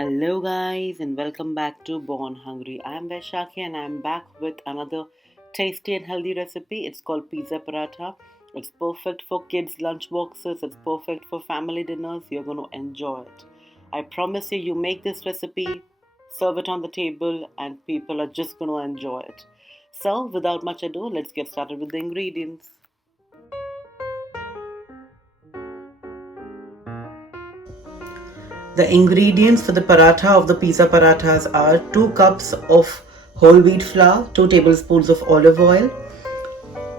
Hello guys and welcome back to Born Hungry. I'm Vaishakhi and I'm back with another tasty and healthy recipe. It's called pizza paratha. It's perfect for kids' lunch boxes. It's perfect for family dinners. You're going to enjoy it. I promise you, you make this recipe, serve it on the table and people are just going to enjoy it. So without much ado, let's get started with the ingredients. The ingredients for the paratha of the pizza parathas are 2 cups of whole wheat flour, 2 tablespoons of olive oil,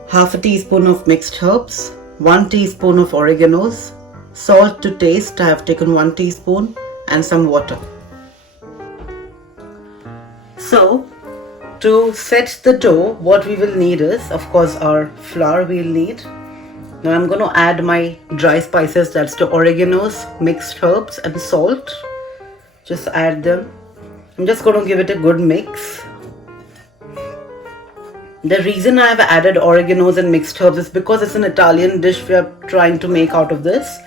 half a teaspoon of mixed herbs, 1 teaspoon of oreganos, salt to taste, I have taken 1 teaspoon, and some water. So, to set the dough, what we will need is, of course, our flour we'll need. Now I'm going to add my dry spices, that's the oreganos, mixed herbs and salt. Just add them. I'm just going to give it a good mix. The reason I have added oreganos and mixed herbs is because it's an Italian dish we are trying to make out of this.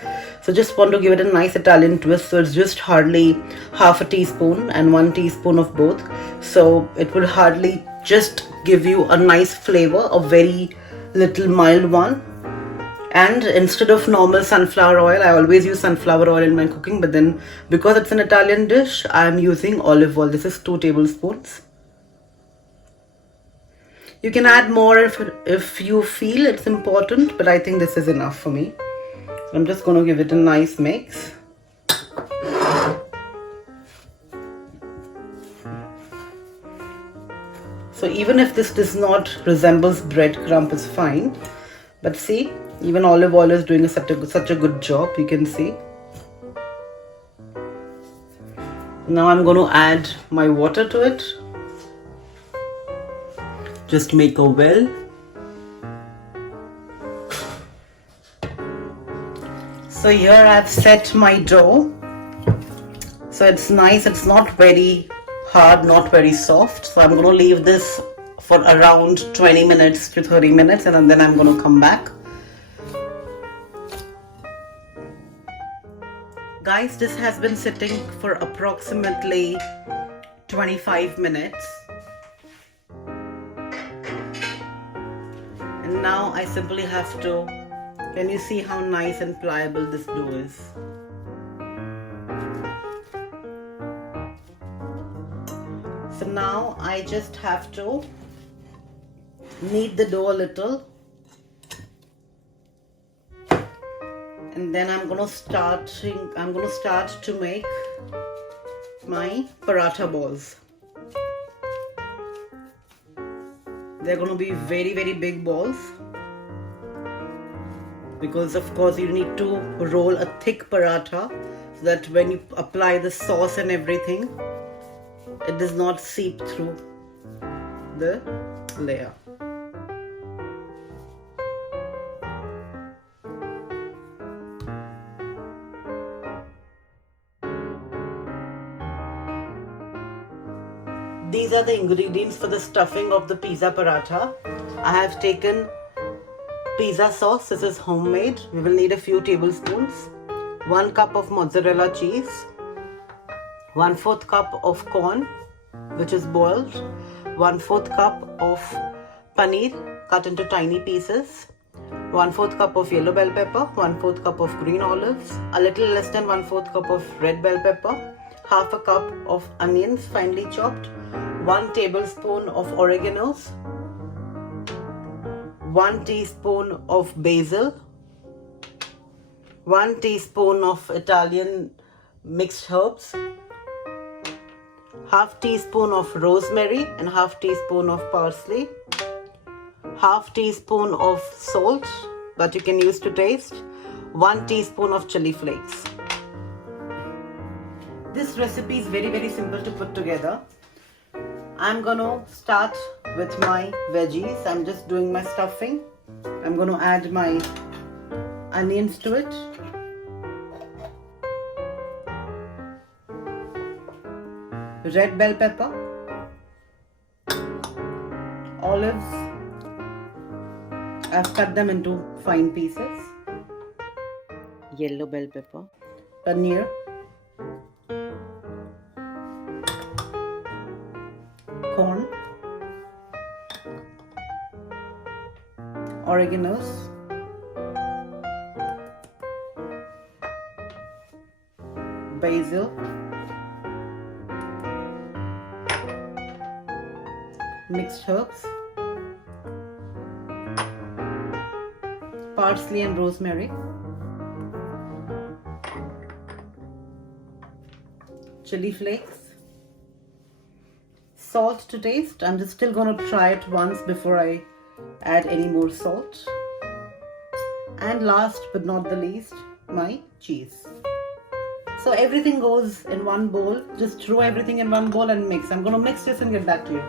So just want to give it a nice Italian twist. So it's just hardly half a teaspoon and 1 teaspoon of both. So it will hardly just give you a nice flavor, a very little mild one. And instead of normal sunflower oil, I always use sunflower oil in my cooking, but then because it's an Italian dish, I am using olive oil. This is 2 tablespoons. You can add more if you feel it's important, but I think this is enough for me. I'm just going to give it a nice mix. So even if this does not resemble breadcrumb, it's fine. But see, even olive oil is doing such a good job, you can see. Now I'm going to add my water to it. Just make a well. So here I've set my dough. So it's nice, it's not very hard, not very soft. So I'm going to leave this for around 20 minutes to 30 minutes and then I'm going to come back. Guys, this has been sitting for approximately 25 minutes. And now I simply have to, can you see how nice and pliable this dough is? So now I just have to knead the dough a little. And then I'm going to start to make my paratha balls. They're going to be very, very big balls. Because of course you need to roll a thick paratha so that when you apply the sauce and everything, it does not seep through the layer. These are the ingredients for the stuffing of the pizza paratha. I have taken pizza sauce. This is homemade. We will need a few tablespoons. 1 cup of mozzarella cheese. 1/4 cup of corn, which is boiled. 1/4 cup of paneer cut into tiny pieces. 1/4 cup of yellow bell pepper. 1/4 cup of green olives. A little less than 1/4 cup of red bell pepper. Half a cup of onions finely chopped. 1 tablespoon of oreganos, 1 teaspoon of basil, 1 teaspoon of Italian mixed herbs, half teaspoon of rosemary and half teaspoon of parsley, half teaspoon of salt, but you can use to taste, 1 teaspoon of chili flakes. This recipe is very, very simple to put together. I'm gonna start with my veggies. I'm just doing my stuffing. I'm gonna add my onions to it. Red bell pepper. Olives. I've cut them into fine pieces. Yellow bell pepper. Paneer. corn, oreganos, basil, mixed herbs, parsley and rosemary, chili flakes, salt to taste. I'm just still going to try it once before I add any more salt. And last but not the least, my cheese. So everything goes in one bowl. Just throw everything in one bowl and mix. I'm going to mix this and get back to you.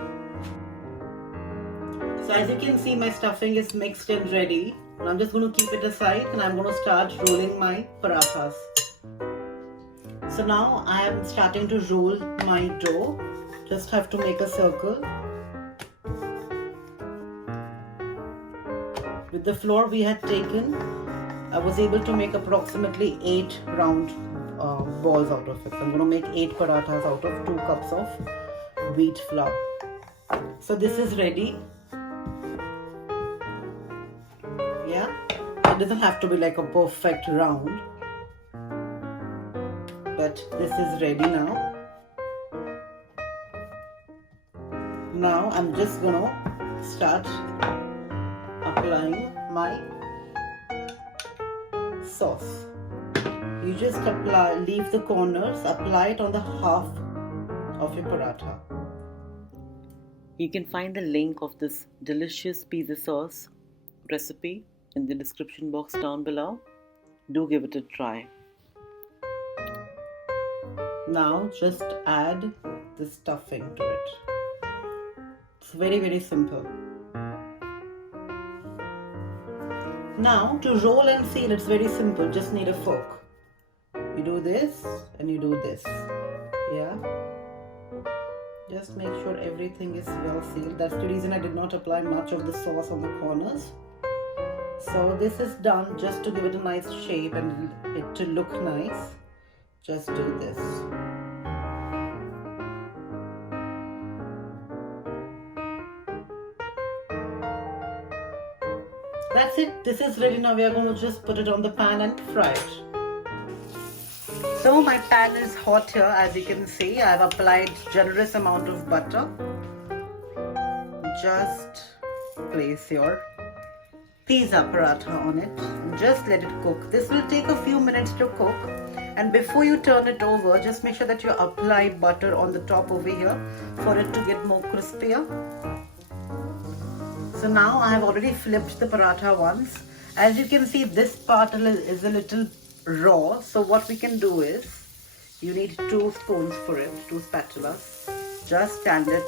So as you can see, my stuffing is mixed and ready. And I'm just going to keep it aside and I'm going to start rolling my parathas. So now I am starting to roll my dough. Just have to make a circle. With the flour we had taken, I was able to make approximately 8 round balls out of it. So I'm going to make 8 parathas out of 2 cups of wheat flour. So this is ready. Yeah, it doesn't have to be like a perfect round, but this is ready now. Now I'm just gonna start applying my sauce. You just leave the corners, apply it on the half of your paratha. You can find the link of this delicious pizza sauce recipe in the description box down below. Do give it a try. Now just add the stuffing to it. It's very simple. Now to roll and seal, it's very simple. Just need a fork. You do this and you do this. Yeah. Just make sure everything is well sealed. That's the reason I did not apply much of the sauce on the corners. So this is done just to give it a nice shape and it to look nice. Just do this. That's it. This is ready now. We are going to just put it on the pan and fry it. So my pan is hot here. As you can see, I have applied generous amount of butter. Just place your pizza paratha on it. Just let it cook. This will take a few minutes to cook. And before you turn it over, just make sure that you apply butter on the top over here for it to get more crispier. So now I have already flipped the paratha once. As you can see, this part is a little raw. So what we can do is, you need 2 spoons for it, 2 spatulas. Just stand it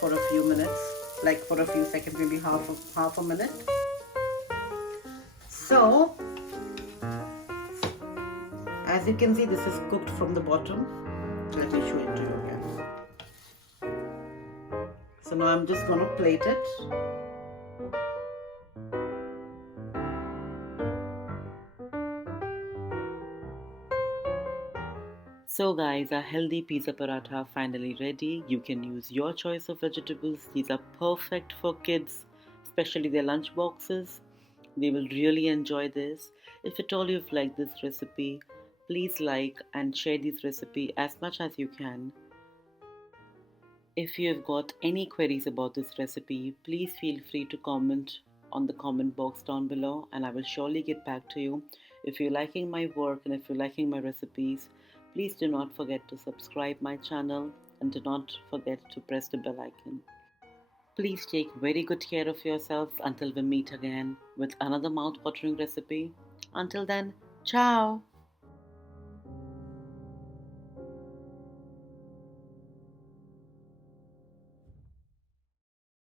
for a few minutes, like for a few seconds, maybe half a minute. So, as you can see, this is cooked from the bottom. Let me show it to you again. So now I'm just going to plate it. So guys, our healthy pizza paratha finally ready. You can use your choice of vegetables. These are perfect for kids, especially their lunch boxes. They will really enjoy this. If at all you've liked this recipe, please like and share this recipe as much as you can. If you have got any queries about this recipe, please feel free to comment on the comment box down below and I will surely get back to you. If you're liking my work and if you're liking my recipes, please do not forget to subscribe my channel and do not forget to press the bell icon. Please take very good care of yourselves until we meet again with another mouth-watering recipe. Until then, ciao!